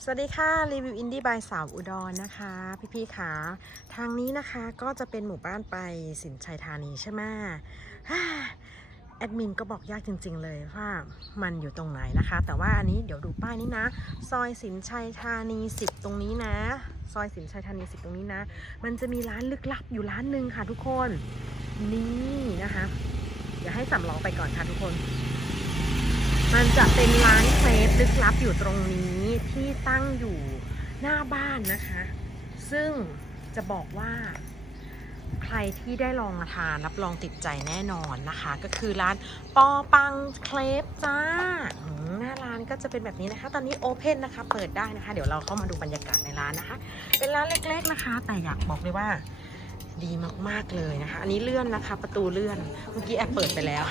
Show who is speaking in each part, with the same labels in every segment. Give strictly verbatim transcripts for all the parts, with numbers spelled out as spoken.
Speaker 1: สวัสดีค่ะรีวิวอินดี้บายสาวอุดรนะคะพี่ๆค่ะทางนี้นะคะก็จะเป็นหมู่บ้านไปสินชัยธานีใช่ไหมแอดมินก็บอกยากจริงๆเลยว่ามันอยู่ตรงไหนนะคะแต่ว่าอันนี้เดี๋ยวดูป้ายนี้นะซอยสินชัยธานีสิบตรงนี้นะซอยสินชัยธานีสิบตรงนี้นะมันจะมีร้านลึกลับอยู่ร้านหนึ่งค่ะทุกคนนี่นะคะเดี๋ยวให้สำรองไปก่อนค่ะทุกคนมันจะเป็นร้านเครปลึกลับอยู่ตรงนี้ที่ตั้งอยู่หน้าบ้านนะคะซึ่งจะบอกว่าใครที่ได้ลองมาทานรับรองติดใจแน่นอนนะคะก็คือร้านปอปังเครปจ้าหน้าร้านก็จะเป็นแบบนี้นะคะตอนนี้โอเพนนะคะเปิดได้นะคะเดี๋ยวเราเข้ามาดูบรรยากาศในร้านนะคะเป็นร้านเล็กๆนะคะแต่อยากบอกเลยว่าดีมากๆเลยนะคะอันนี้เลื่อนนะคะประตูเลื่อนเมื่อกี้แอบเปิดไปแล้ว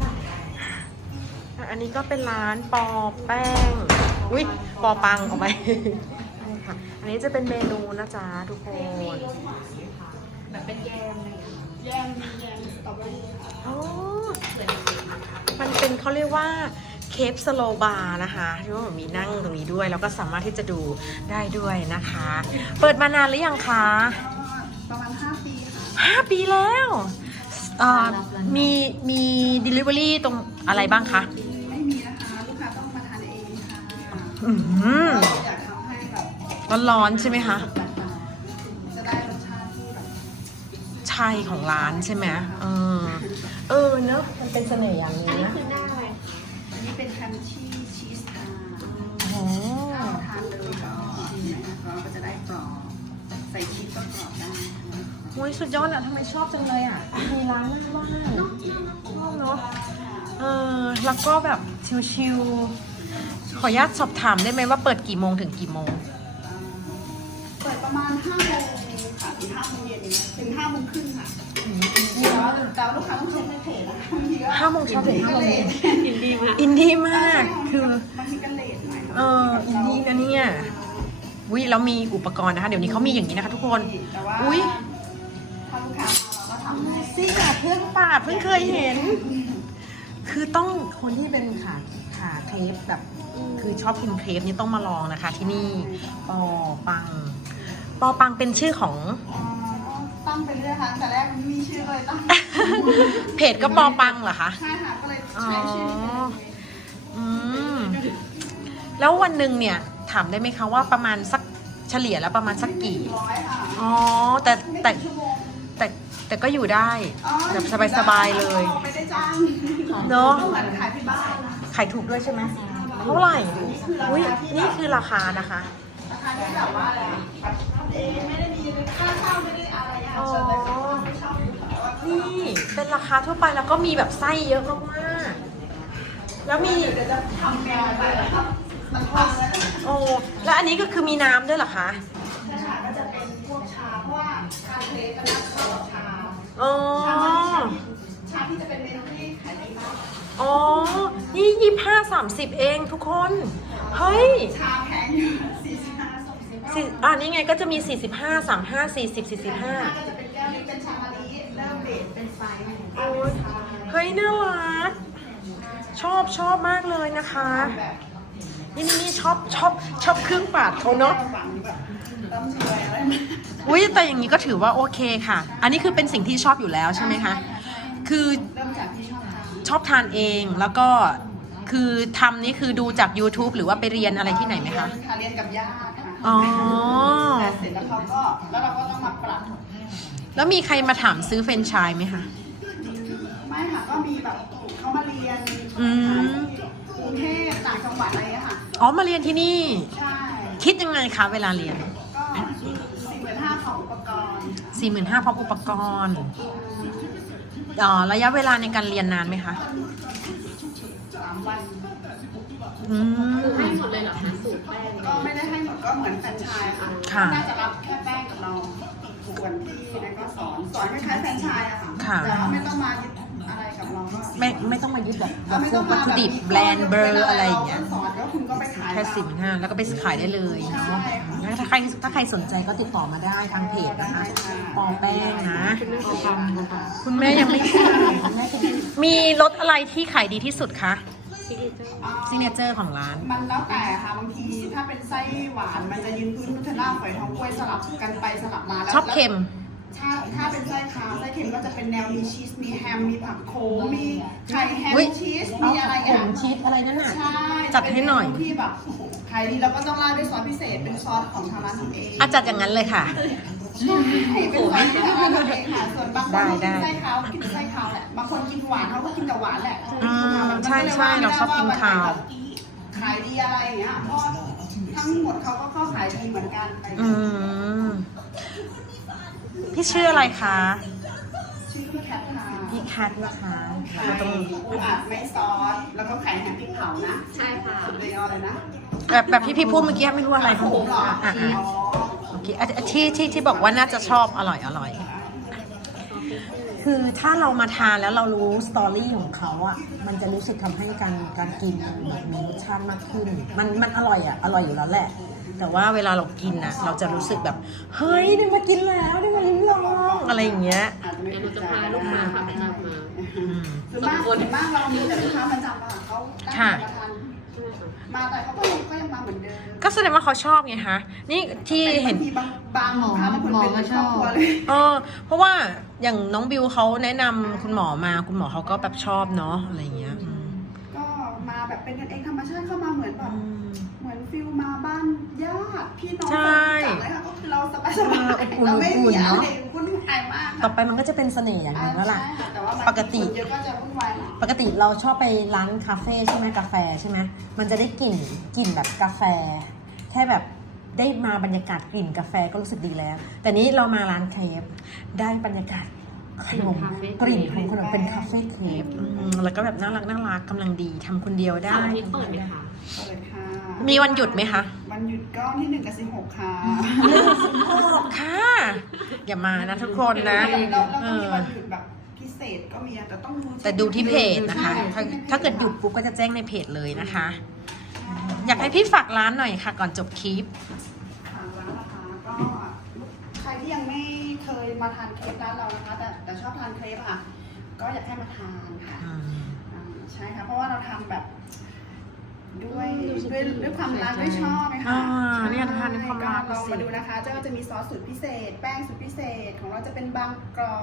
Speaker 1: อันนี้ก็เป็นร้านปอแป้งอุ้ยปอปังออกไปค่ะอันนี้จะเป็นเมนูนะจ๊ะทุกคน
Speaker 2: แบบเป็นแยมเลยแยมแยมสตรอเบอรี่ค่ะ
Speaker 1: อ๋อมันเป็นเขาเรียกว่าเคปสโลบาร์นะคะที่ว่ามีนั่งตรงนี้ด้วยแล้วก็สามารถที่จะดูได้ด้วยนะคะเปิดมานานหรือยังคะ
Speaker 2: ประมาณห้าปีค่ะ
Speaker 1: ห้าปีแล้วมีมี delivery ตรงอะไรบ้างคะ
Speaker 2: ไม่มีนะคะลูกค้าต้องมาทานเองค่ะ
Speaker 1: อืม
Speaker 2: อยากทำให้แบบ
Speaker 1: ร้อนๆใช่ไหมคะ
Speaker 2: จะได้รสชาติที่แบบ
Speaker 1: ใช่ของร้านใช่ไหมเออเออเนอะมันเป็นเสน่ห์อย่างนี้นะ
Speaker 2: อันนี้คือหน้าอะไรอันนี้เป็นคันชีสชีสทา
Speaker 1: โอ้
Speaker 2: ทานเลยก็เราก็จะได้กรอบใส่ชีสก็กรอบได้
Speaker 1: โอ้ยสุดยอดอะทำไมชอบจังเลยอะมีร้านน่าว่าชอบเนาะเออแล้วก็แบบชิลๆขออนุญาตสอบถามได้ไหมว่าเปิดกี่โมงถึงกี่โมง
Speaker 2: เปิดประมาณห้าโมงค่ะถึงห้าโมงเย็นถึงห้าโมงครึ่งค่ะแต่ว่าลูกค้าต้องเช็คในเพจนะคะ
Speaker 1: ห้าโมงเช้าถึงห้าโมงเย็น
Speaker 2: อินดี้มาก
Speaker 1: อินดี้มากคือบ
Speaker 2: างทีกันเลทหน่อย
Speaker 1: เอออินดี้นะเนี่ยอุ้ยแล้วมีอุปกรณ์นะคะเดี๋ยวนี้เขามีอย่างนี้นะคะทุกคนอุ้ย
Speaker 2: ถ้าลูกค้ามาเราก็ทำให้
Speaker 1: ซี่ขาเพื่อนปาดเพิ่งเคยเห็นคือต้องคนที่เป็นขาขาเครปแบบคือชอบกินเครปนี่ต้องมาลองนะคะที่นี่ปอปังปอปังเป็นชื่อของ
Speaker 2: ตั้งไปเรื่อยค่ะแต่แรกไม่มีชื่อเลยตั้ง
Speaker 1: เพจก็ปอปังเหรอคะ
Speaker 2: ใช่ค่ะก็เลยใช้ชื่อนี้
Speaker 1: อืมแล้ววันหนึ่งเนี่ยถามได้ไหมคะว่าประมาณสักเฉลี่ยแล้วประมาณสักกี่อ๋อแต่แต่แต่แต่ก็อยู่ได้แบบสบายๆเลย
Speaker 2: ไม่ได้จ้าง
Speaker 1: เนาะ
Speaker 2: เหมือนขายที่บ้าน
Speaker 1: ขายถูกด้วยใช่ไหมเท่าไหร่อุ้ยนี่คือราคานะคะ
Speaker 2: ราคาที่แบบว่าอะไรทำเองไม่ได้มีค่าเช่าไม่ได้อะไรอย่างเงี้ยแต่ก็ไม่ชอบ
Speaker 1: นี่เป็นราคาทั่วไปแล้วก็มีแบบไส้เยอะมากๆแล้วมี
Speaker 2: เดี๋ยวจะทำแมวไปแล้วมันพอแล้ว
Speaker 1: โอ้แล้วอันนี้ก็คือมีน้ำด้วยเหรอคะ
Speaker 2: ใช่ค่ะก็จะเป็นพวกชาเพราะว่าคาเฟ่ก็น่าจะเป็นชา
Speaker 1: อ๋อ
Speaker 2: ชาที่จะเป็นเมนูที่ขายดีมาก
Speaker 1: อ๋อนี่ยี่ห้าสามสิบเองทุกคนเฮ้ย
Speaker 2: ชาแพงอยู่สี่สิบห้าสองสิบ
Speaker 1: สี่อ่านี่ไงก็จะมีสี่สิบห้า สามสิบห้า สี่สิบ สี่สิบห้า
Speaker 2: ก็จะเป็นแก้วนี้เป็นชามะลิเริ่มเบสเป็นไฟ
Speaker 1: โอ้ยเฮ้ยน่ารักชอบชอบมากเลยนะคะนี่นี่นี่ชอบชอบชอบเครื่องปาดเขาเนาะอุ้ยแต่อย่างนี้ก็ถือว่าโอเคค่ะอันนี้คือเป็นสิ่งที่ชอบอยู่แล้วใช่ไหมคะคือ
Speaker 2: เริ่มจากที่ชอบทาน
Speaker 1: ชอบทานเองแล้วก็คือทำนี่คือดูจาก YouTube หรือว่าไปเรียนอะไรที่ไหนไหมคะ
Speaker 2: เรียนกับญาติค่ะ
Speaker 1: อ๋อ
Speaker 2: แต่เสร็จแล้วเขาก็แล้วเราก็ต้องมาปรับ
Speaker 1: แล้วมีใครมาถามซื้อเฟรนช์ชายไหมคะ
Speaker 2: ไม่ค่ะก็มีแบบเขามาเรียนกรุงเทพต่างจังหวัดอะไรอะค่ะ
Speaker 1: อ๋อมาเรียนที่นี่
Speaker 2: ใช่
Speaker 1: คิดยังไงคะเวลาเรียน
Speaker 2: ก็สี่หมื่นห้าพร้อมอุปกรณ์
Speaker 1: สี่หมื่นห้าพร้อมอุปกรณ์อ๋อระยะเวลาในการเรียนนานไหมคะ
Speaker 2: สามวัน
Speaker 1: อืม
Speaker 2: ให้หมดเลยเหรอคะสูตรแป้งก็ไม่ได้ให้หมดก็เหมือนแฟรนไชส์ค่ะน่าจะรับแค่แป้งกับเราส่วนที่นั่นก็สอนสอนคล้ายๆแฟรนไชส์อะค่ะแต่ว่าไม่ต้องมายึดอะไรกับเรา
Speaker 1: ไม่ไม่ต้องมายึดแบบแบบพวกวัตถุดิบแบรนด์เบอร์อะไรอย่างเงี้ย
Speaker 2: สอนแล้วคุณก็ไปขาย
Speaker 1: แค่สี่หมื่นห้าแล้วก็ไปขายได้เลยเนาะถ้าใครถ้าใครสนใจก็ติดต่อมาได้ทางเพจนะคะปอแป้งนะคุณแม่ยังไม่มีรสอะไรที่ขายดีที่สุดคะ
Speaker 3: ซิกเนเจอร์
Speaker 2: อ่า
Speaker 1: ซิกเนเจอร์ของร้าน
Speaker 2: มันแล้วแต่ค่ะบางทีถ้าเป็นไส้หวานมันจะยืนพื้นนูเทลล่าฝอยทองกล้วยสลับกันไปสลับมาแล้ว
Speaker 1: ชอบเค็ม
Speaker 2: ถ้าถ้าเป็นไส้ขาวไส้เค็มก็จะเป็นแนวมีชีสมีแฮมมีผักโขมมีไข่แฮม
Speaker 1: อุ๊ย
Speaker 2: ชีสมีอะไรอย่าง
Speaker 1: ผมชีสอะไรนั่นน่ะ
Speaker 2: ใช่
Speaker 1: จัดให้หน่อย
Speaker 2: เป็เมที่แบบขายดีแล้วก็ต้องราดด้วยซอสพิเศษเป็นซอสของทางร้านทำเอง
Speaker 1: อาจัดอย่างนั้นเลยค่ะ
Speaker 2: ใช่เป็นซอสที่ทางร้านทำเองค่ะส่วนบางคน
Speaker 1: ได้
Speaker 2: ที่
Speaker 1: ได้
Speaker 2: กินไส้ขาวกินไส้ขาวแหละบางคนกินหวานเขาก็กินแต่หวานแหละ
Speaker 1: อืม
Speaker 2: มันก็
Speaker 1: ใช่
Speaker 2: ลย
Speaker 1: ใช่
Speaker 2: ว่ไม่
Speaker 1: เรา
Speaker 2: ได้
Speaker 1: ชอบกิน
Speaker 2: ว่
Speaker 1: ขาว
Speaker 2: ขายดีอะไรอย่างเงี้ยเพราะทั้งหมดเขาก็เข้าขายดีเหมือนกัน
Speaker 1: อืมพี่ชื่ออะไรคะ
Speaker 2: ชื่อพี่แคทค่ะ
Speaker 1: พี่แคทนะคะ
Speaker 2: ไข่
Speaker 1: เราต้อง
Speaker 2: ปูอัดไม่ซอส แล้วก็ไข่แฮมพริกเผานะ
Speaker 3: ใช่ค่ะ
Speaker 2: สุดเลยเอาเลยนะ
Speaker 1: แบบแบบที่พี่พูดเมื่อกี้ไม่รู้อะไร
Speaker 2: ผักโขมเหรอ
Speaker 1: อ่ะ
Speaker 2: อ๋
Speaker 1: อ่ะ
Speaker 2: อ
Speaker 1: โอเคอ่ะที่ที่ที่บอกว่าน่าจะชอบอร่อยอร่อย คือถ้าเรามาทานแล้วเรารู้สตอรี่ของเขาอ่ะ มันจะรู้สึกทำให้การการกินแบบมีรสชาติมากขึ้น มันมันอร่อยอ่ะ อร่อยอยู่แล้วแหละ แต่ว่าเวลาเรากินอ่ะ เราจะรู้สึกแบบ เฮ้ยได้มากินแล้วได้มาลิ้มลองอะไรอย่างเงี้ย
Speaker 2: อาจจะไม่
Speaker 3: เดี๋ยวหนูจะพาลูกค้าค่ะประจำมา
Speaker 1: อืม
Speaker 2: ส่วนมากส่วนมากเรามีแต่ลูกค้าประจำอะเขาได้
Speaker 1: ค่ะ
Speaker 2: มาทานมาแต่เขาก็ยังก็ยังมาเหมือนเดิม
Speaker 1: ก็แสดงว่าเขาชอบไงคะ นี่ที่เห็น
Speaker 2: บางทีบางบางลูกค้าบางคนเป็นเหมือนครอบครัวเลย
Speaker 1: เออเพราะว่าอย่างน้องบิวเขาแนะนำคุณหมอมาคุณหมอเขาก็แบบชอบเนาะอะไรอย่างเงี้ยอืม
Speaker 2: ก็มาแบบเป็นกันเองธรรมชาติเข้ามาเหมือนแบบ
Speaker 1: อืม
Speaker 2: เหมือนฟิลมาบ้านญาติพี่น้อง
Speaker 1: ใช่
Speaker 2: จัดเลยค่ะก็คือเราสบายสบาย
Speaker 1: เอออุ่นๆ
Speaker 2: เราไม่มีอะ
Speaker 1: เนอะ
Speaker 2: ไรวุ่นวายมาก
Speaker 1: ต่อไปมันก็จะเป็นเสน่ห์อย่างหนึงแล้วล่ะ
Speaker 2: ใช่ค่ะแต่ว่ามัน
Speaker 1: ปกติ
Speaker 2: คนเยอะก็จะวุ่นวายหน่อย
Speaker 1: ปกติเราชอบไปร้านคาเฟ่ใช่ไหมกาแฟใช่ไหมมันจะได้กลิ่นกลิ่นแบบกาแฟ แค่แบบได้มาบรรยากาศกลิ่นกาแฟก็รู้สึกดีแล้ว แต่นี้เรามาร้านเคฟได้บรรยากาศขนมกลิ่นของขนมเป็นคาเฟ่เคฟอืมแล้วก็แบบน่ารักน่ารักกำลังดีทำคนเดียวได้
Speaker 3: เสาร์อาทิตย์เปิดไหมคะ
Speaker 2: เปิดค่ะ
Speaker 1: มีวันหยุดไหมคะ
Speaker 2: วันหยุดก็ที่หนึ่งกับสิบหกค่ะ
Speaker 1: โอ้ค่ะ อย่ามานะทุกคนนะ
Speaker 2: แล้วแล้ว
Speaker 1: เอ
Speaker 2: ก็มี
Speaker 1: อ
Speaker 2: วันหยุดแบบพิเศษก็มีอะแต่ต้องดู
Speaker 1: แต่ดูที่เพจนะคะ
Speaker 2: ใช่
Speaker 1: ถ้าถ้าเกิดหยุดปุ๊บก็จะแจ้งในเพจเลยนะคะ อยากให้พี่ฝากร้านหน่อยค่ะ ก่อนจบคลิป
Speaker 2: ทางร้านนะคะก็ใครที่ยังไม่เคยมาทานเครปร้านเรานะคะ แต่แต่ชอบทานเครปอะค่ะ ก็อยากให้มาทานค่ะอ่าใช่ค่ะเพราะว่าเราทำแบบด้วยด้วยด้วยความรักด้วยชอบไหมคะ
Speaker 1: อ่า
Speaker 2: ใช่
Speaker 1: เนี่ยทานด้วยความรัก
Speaker 2: ลองมาดูนะคะเจ้าจะมีซอสสูตรพิเศษ แป้งสูตรพิเศษของเราจะเป็นบางกรอบ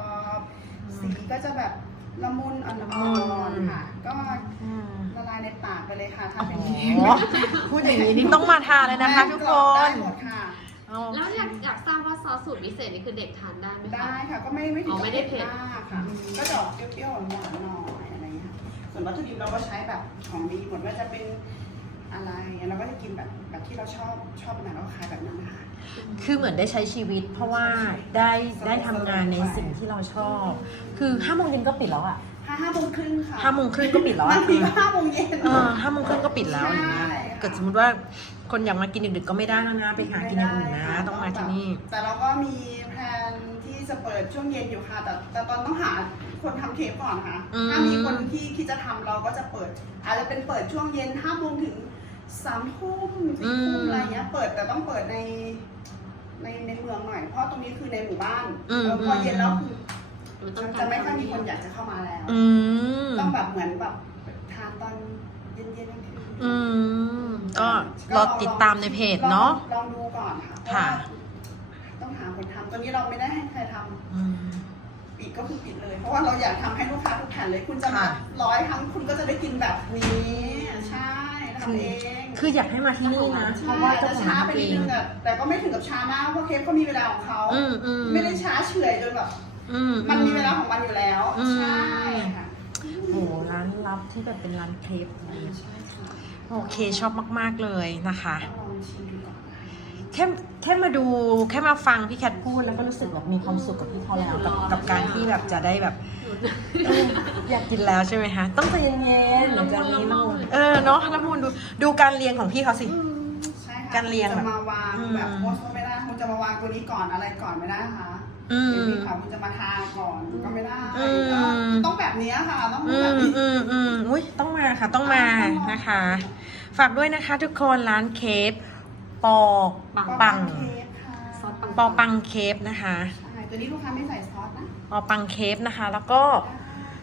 Speaker 2: สีก็จะแบบละมุนอ่อนๆค่ะ ก็ละลายในปากไปเลยค่ะถ้าเป็น
Speaker 1: โอ้โหพูดอย่างนี้นี่ต้องมาทานเลยนะคะทุกค
Speaker 2: ได้
Speaker 1: น
Speaker 2: หมดค่ะ
Speaker 1: เอา
Speaker 3: แล้วอยากอยากทราบว่าซอสสูตรพิเศษนี่คือเด็กทานได้ไหมคะ
Speaker 2: ได้ค่ะ ก็ไม่ไม่ถึง
Speaker 3: อ๋อไม่ได้เผ็ด
Speaker 2: มากค่ะ ก็จะออกเปรี้ยวๆหวานๆหน่อยอะไรอย่างเงี้ยค่ะส่วนวัตถุดิบเราก็ใช้แบบของดีหมดว่าจะเป็นอะไรเราก็จะกินแบบแบบที่เราชอบชอบแบบไหนเราก็ขายแบบนั้นนะคะ
Speaker 1: คือเหมือนได้ใช้ชีวิต เพราะว่าได้ได้ทำงานในสิ่งที่เราชอบ คือห้าโมงเย็นก็ปิดแล้วอะ
Speaker 2: ห้าห้าโมงครึ่งค่ะ
Speaker 1: ห้าโมงครึ่งก็ปิดแล้ว
Speaker 2: บา
Speaker 1: อะ
Speaker 2: งทีก็ห้าโมงเย็น
Speaker 1: เออห้าโมงครึ่งก็ปิดแล้วอย่างเงี้ย
Speaker 2: ใช่
Speaker 1: เกิดสมมติว่าคนอยากมากินดึกๆก็ไม่ได้แล้วนะไปหากินอย่างอื่นนะ ต้องมาที่นี่
Speaker 2: แต่เราก็มีแผนที่จะเปิดช่วงเย็นอยู่ค่ะ แต่แต่ตอนต้องหาคนทำเคปก่อนค่ะ
Speaker 1: อืม
Speaker 2: ถ้ามีคนที่ที่จะทำเราก็จะเปิด อาจจะเป็นเปิดช่วงเย็นห้าโมงถึงสามทุ่มสี่ทุ่มอะไรเงี้ย เปิดแต่ต้องเปิดในในในเมืองหน่อย เพราะตรงนี้คือในหมู่บ้าน
Speaker 1: อืม
Speaker 2: เออพอเย็นแล้วคือ
Speaker 3: มันต้อง
Speaker 2: จะไม่ค่อยมีคนอยากจะเข้ามาแล้ว
Speaker 1: อืม
Speaker 2: ต้องแบบเหมือนแบบทานตอนเย็นๆกลางคืน
Speaker 1: อืมก็รอติดตามในเพจเนาะ
Speaker 2: ลองดูก่อนค่ะ
Speaker 1: ค่ะ
Speaker 2: เพราะว่าต้องหาคนทำตอนนี้เราไม่ได้ให้ใครทำ
Speaker 1: อืม
Speaker 2: ปิดก็คือปิดเลย เพราะว่าเราอยากทำให้ลูกค้าทุกแผ่นเลย คุณจะมา
Speaker 1: ค่ะ
Speaker 2: ร้อยครั้งคุณก็จะได้กินแบบนี้ ใช่ทำเอง
Speaker 1: คืออยากให้มาที่นี่นะ เพ
Speaker 2: ใช่
Speaker 1: ราะว่าเจ้า
Speaker 2: จะ
Speaker 1: ของ
Speaker 2: ช้า
Speaker 1: ร้าน
Speaker 2: ไป
Speaker 1: ทำเอ
Speaker 2: นิด
Speaker 1: ง
Speaker 2: นึงอะแต่ก็ไม่ถึงกับช้ามากเพราะเคฟเขามีเวลาของเขา
Speaker 1: อืมอืม
Speaker 2: ไม่ได้ช้าเฉื่อยจนแบบ
Speaker 1: อืม
Speaker 2: มันมีเวลาของมันอยู่แล้ว
Speaker 1: อืม
Speaker 2: ใช่ค่ะ
Speaker 1: โอ้โหร้านลับที่แบบเป็นร้านเครป
Speaker 2: ใช่ค่ะ
Speaker 1: โอเคชอบมากๆเลยนะคะ
Speaker 2: ต้องลองชิมดูก่อนนะคะ
Speaker 1: แค่แค่มาดูแค่มาฟังพี่แคทพูดแล้วก็รู้สึกแบบมีความสุขกับพี่เขาแล้วกับกับการที่แบบจะได้แบบเอออยากกินแล้วใช่ไหมคะต้องใจเย็นๆหลังจากนี้ละมุนเออเนาะละมุนดูดูการเรียงของพี่เขาสิ
Speaker 2: ใช่ค่ะ
Speaker 1: การเรียง
Speaker 2: จะมาวาง
Speaker 1: อืม
Speaker 2: แบบโพสต์ก็ไม่ได้คุณจะมาวางตัวนี้ก่อนอะไรก่อนไม่ได้นะคะ
Speaker 1: อืม
Speaker 2: เดี๋ยวพี่เขาคุณจะมาทาก่อนก็ไม่ได้
Speaker 1: อืม
Speaker 2: ก็ต้องแบบนี้ค่ะต้อง
Speaker 1: อื
Speaker 2: แบบ
Speaker 1: ม
Speaker 2: นี้
Speaker 1: อืมอืมอุ้ยต้องมาค่ะต้องมานะคะ ฝากด้วยนะคะทุกคนร้านเคฟปอปัง
Speaker 2: เคฟค่ะ
Speaker 3: ซอสปัง
Speaker 1: ปอปังเคฟนะคะ
Speaker 2: ใช่ตัวนี้ลูกค้าไม่ใส่ซอสนะ
Speaker 1: ปอปังเคฟนะคะ แล้วก็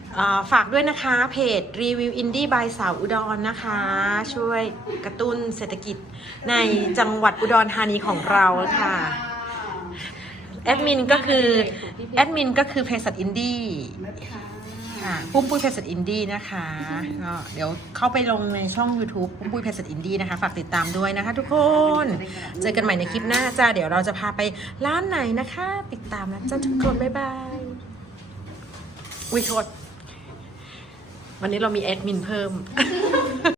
Speaker 1: อ่าฝากด้วยนะคะเพจรีวิวอินดี้บายสาวอุดรนะคะ ช่วยกระตุ้นเศรษฐกิจในจังหวัดอุดรธานีของเราค่ะ แอดมินก็คือแอดมินก็คือเภสัชอินดี้
Speaker 2: นะคะ
Speaker 1: ค่ะปุ้มปุ้ยเภสัชอินดี้นะคะก็เดี๋ยวเข้าไปลงในช่อง YouTube ปุ้มปุ้ยเภสัชอินดี้นะคะ ฝากติดตามด้วยนะคะทุกคน เจอกันใหม่ในคลิปหน้าจ้าเดี๋ยวเราจะพาไปร้านไหนนะคะ ติดตามนะจ้าทุกคน บ๊ายบายอุ้ยโทษวันนี้เรามีแอดมินเพิ่ม